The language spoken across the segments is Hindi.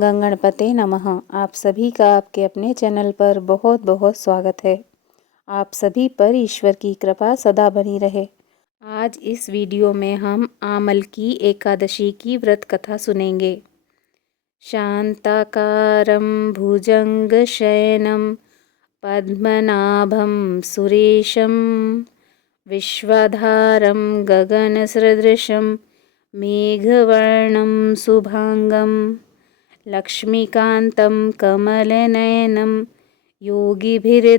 गंगणपते नमः। आप सभी का आपके अपने चैनल पर बहुत बहुत स्वागत है। आप सभी पर ईश्वर की कृपा सदा बनी रहे। आज इस वीडियो में हम आमल की एकादशी की व्रत कथा सुनेंगे। शांताकारं भुजंगशयनं पद्मनाभं सुरेशं विश्वाधारं गगनसदृशं मेघवर्णं शुभांगं लक्ष्मीकान्तं कमलनयनं योगिभिर्ध्यानगम्यं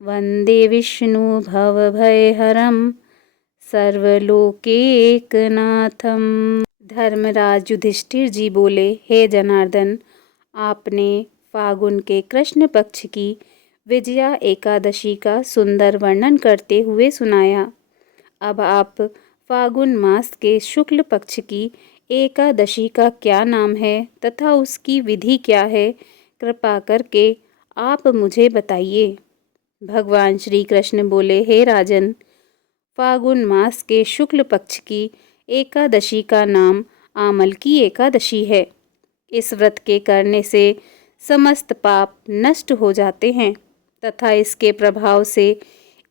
वन्दे विष्णु भवभयहरं सर्वलोकैकनाथं। धर्मराज युधिष्ठिर जी बोले, हे जनार्दन, आपने फागुन के कृष्ण पक्ष की विजया एकादशी का सुंदर वर्णन करते हुए सुनाया। अब आप फागुन मास के शुक्ल पक्ष की एकादशी का क्या नाम है तथा उसकी विधि क्या है, कृपा करके आप मुझे बताइए। भगवान श्री कृष्ण बोले, हे राजन, फागुन मास के शुक्ल पक्ष की एकादशी का नाम आमल की एकादशी है। इस व्रत के करने से समस्त पाप नष्ट हो जाते हैं तथा इसके प्रभाव से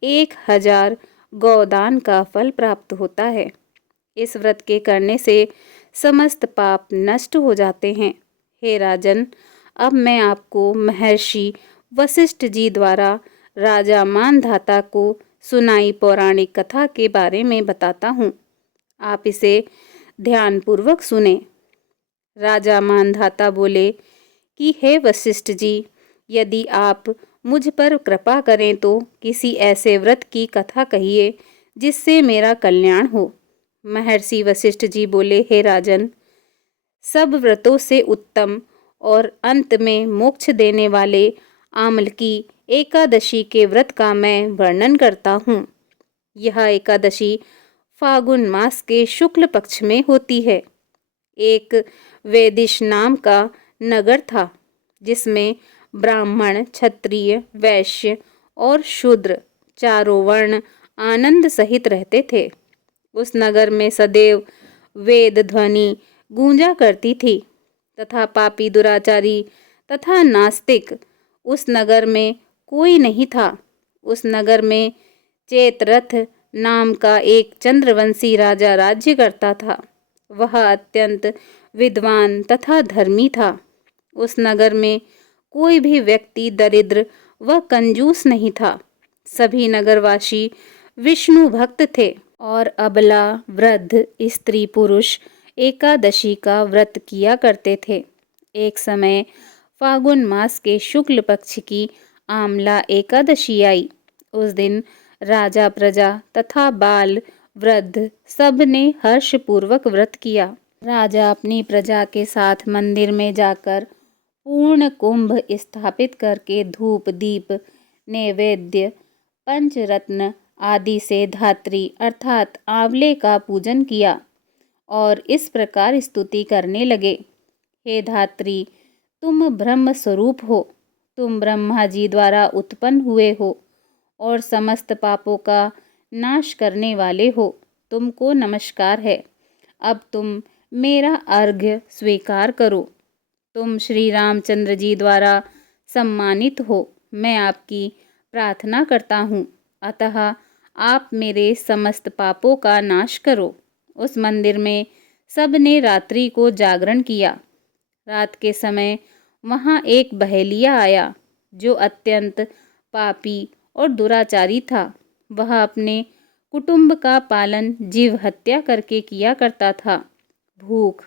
1000 गौदान का फल प्राप्त होता है। इस व्रत के करने से समस्त पाप नष्ट हो जाते हैं। हे राजन, अब मैं आपको महर्षि वशिष्ठ जी द्वारा राजा मानधाता को सुनाई पौराणिक कथा के बारे में बताता हूँ। आप इसे ध्यानपूर्वक सुने। राजा मानधाता बोले कि हे वशिष्ठ जी, यदि आप मुझ पर कृपा करें तो किसी ऐसे व्रत की कथा कहिए जिससे मेरा कल्याण हो। महर्षि वशिष्ठ जी बोले, हे राजन, सब व्रतों से उत्तम और अंत में मोक्ष देने वाले आमल की एकादशी के व्रत का मैं वर्णन करता हूँ। यह एकादशी फागुन मास के शुक्ल पक्ष में होती है। एक वेदिश नाम का नगर था जिसमें ब्राह्मण, क्षत्रिय, वैश्य और शूद्र चारों वर्ण आनंद सहित रहते थे। उस नगर में सदैव वेद ध्वनि गूंजा करती थी तथा पापी, दुराचारी तथा नास्तिक उस नगर में कोई नहीं था। उस नगर में चेतरथ नाम का एक चंद्रवंशी राजा राज्य करता था। वह अत्यंत विद्वान तथा धर्मी था। उस नगर में कोई भी व्यक्ति दरिद्र व कंजूस नहीं था। सभी नगरवासी विष्णु भक्त थे और अबला, वृद्ध, स्त्री, पुरुष एकादशी का व्रत किया करते थे। एक समय फागुन मास के शुक्ल पक्ष की आमला एकादशी आई। उस दिन राजा, प्रजा तथा बाल, वृद्ध सब ने हर्षपूर्वक व्रत किया। राजा अपनी प्रजा के साथ मंदिर में जाकर पूर्ण कुंभ स्थापित करके धूप, दीप, नैवेद्य, पंचरत्न आदि से धात्री अर्थात आंवले का पूजन किया और इस प्रकार स्तुति करने लगे, हे धात्री, तुम ब्रह्म स्वरूप हो, तुम ब्रह्मा जी द्वारा उत्पन्न हुए हो और समस्त पापों का नाश करने वाले हो। तुमको नमस्कार है। अब तुम मेरा अर्घ्य स्वीकार करो। तुम श्री रामचंद्र जी द्वारा सम्मानित हो। मैं आपकी प्रार्थना करता हूँ, अतः आप मेरे समस्त पापों का नाश करो। उस मंदिर में सबने रात्रि को जागरण किया। रात के समय वहाँ एक बहेलिया आया जो अत्यंत पापी और दुराचारी था। वह अपने कुटुंब का पालन जीव हत्या करके किया करता था। भूख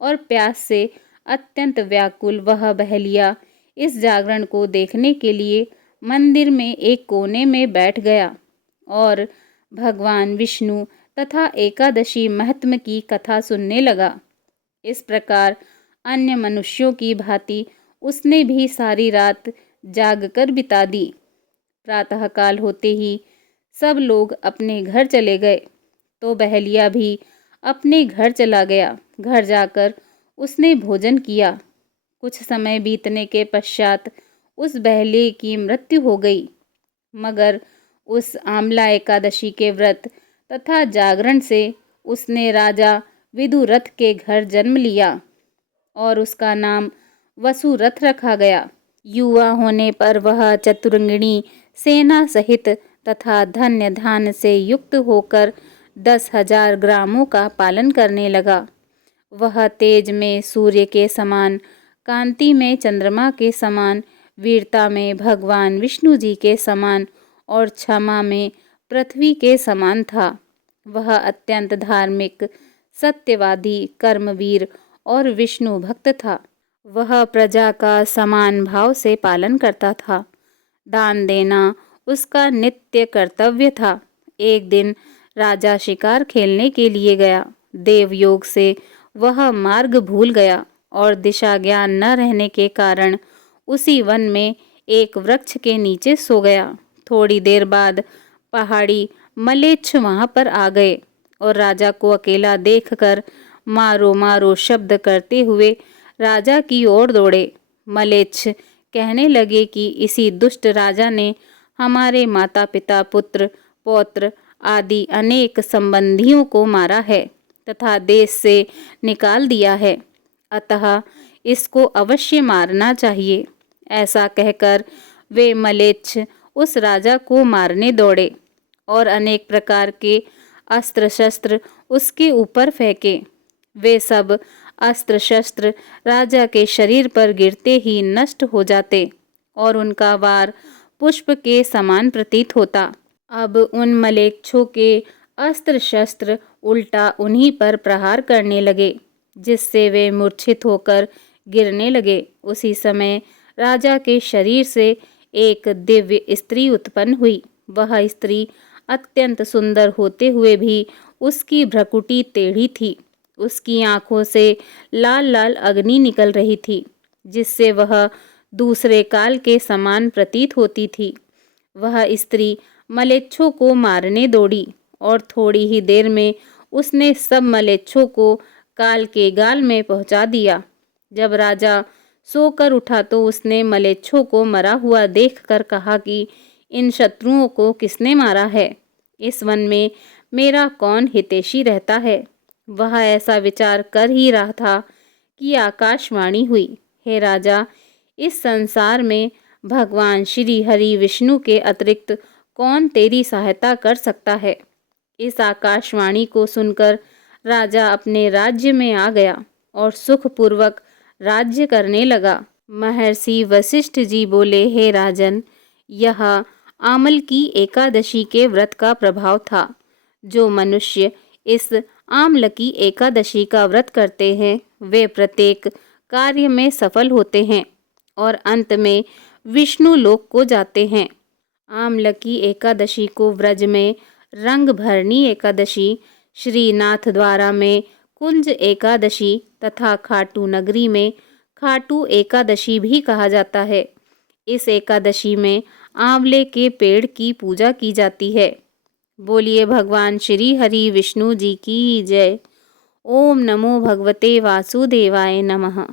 और प्यास से अत्यंत व्याकुल वह बहेलिया इस जागरण को देखने के लिए मंदिर में एक कोने में बैठ गया और भगवान विष्णु तथा एकादशी महात्म्य की कथा सुनने लगा। इस प्रकार अन्य मनुष्यों की भांति उसने भी सारी रात जागकर बिता दी। प्रातःकाल होते ही सब लोग अपने घर चले गए तो बहेलिया भी अपने घर चला गया। घर जाकर उसने भोजन किया। कुछ समय बीतने के पश्चात उस बहेलिये की मृत्यु हो गई। मगर उस आमला एकादशी के व्रत तथा जागरण से उसने राजा विदुरथ के घर जन्म लिया। और उसका नाम वसुरथ रखा गया। युवा होने पर वह चतुरंगिणी सेना सहित तथा धन्य धान से युक्त होकर 10,000 ग्रामों का पालन करने लगा। वह तेज में सूर्य के समान, कांति में चंद्रमा के समान, वीरता में भगवान विष्णु जी के समान और क्षमा में पृथ्वी के समान था। वह अत्यंत धार्मिक, सत्यवादी, कर्मवीर और विष्णु भक्त था। वह प्रजा का समान भाव से पालन करता था। दान देना उसका नित्य कर्तव्य था। एक दिन राजा शिकार खेलने के लिए गया। देवयोग से वह मार्ग भूल गया और दिशा ज्ञान न रहने के कारण उसी वन में एक वृक्ष के नीचे सो गया। थोड़ी देर बाद पहाड़ी मलेच्छ वहां पर आ गए और राजा को अकेला देखकर मारो मारो शब्द करते हुए राजा की ओर दौड़े। मलेच्छ कहने लगे कि इसी दुष्ट राजा ने हमारे माता पिता, पुत्र, पौत्र आदि अनेक संबंधियों को मारा है तथा देश से निकाल दिया है, अतः इसको अवश्य मारना चाहिए। ऐसा कहकर वे मलेच्छ उस राजा को मारने दौड़े और अनेक प्रकार के अस्त्र शस्त्र उसके ऊपर फेंके। वे सब अस्त्र शस्त्र राजा के शरीर पर गिरते ही नष्ट हो जाते और उनका वार पुष्प के समान प्रतीत होता। अब उन मलेच्छों के अस्त्र शस्त्र उल्टा उन्हीं पर प्रहार करने लगे, जिससे वे मूर्छित होकर गिरने लगे। उसी समय राजा के शरीर से एक दिव्य स्त्री उत्पन्न हुई। वह स्त्री अत्यंत सुंदर होते हुए भी उसकी भ्रकुटी टेढ़ी थी। उसकी आंखों से लाल लाल अग्नि निकल रही थी, जिससे वह दूसरे काल के समान प्रतीत होती थी। वह स्त्री मलेच्छों को मारने दौड़ी और थोड़ी ही देर में उसने सब मलेच्छों को काल के गाल में पहुंचा दिया। जब राजा सोकर उठा तो उसने मलेच्छों को मरा हुआ देखकर कहा कि इन शत्रुओं को किसने मारा है? इस वन में मेरा कौन हितैषी रहता है? वह ऐसा विचार कर ही रहा था कि आकाशवाणी हुई, हे राजा, इस संसार में भगवान श्री हरि विष्णु के अतिरिक्त कौन तेरी सहायता कर सकता है? इस आकाशवाणी को सुनकर राजा अपने राज्य में आ गया और सुखपूर्वक राज्य करने लगा। महर्षि वशिष्ठ जी बोले, हे राजन, यह आमल की एकादशी के व्रत का प्रभाव था। जो मनुष्य इस आमलकी एकादशी का व्रत करते हैं वे प्रत्येक कार्य में सफल होते हैं और अंत में विष्णु लोक को जाते हैं। आमलकी एकादशी को व्रज में रंग भरनी एकादशी, श्रीनाथ द्वारा में कुंज एकादशी तथा खाटू नगरी में खाटू एकादशी भी कहा जाता है। इस एकादशी में आंवले के पेड़ की पूजा की जाती है। बोलिए भगवान श्री हरि विष्णु जी की जय। ओम नमो भगवते वासुदेवाय नमः।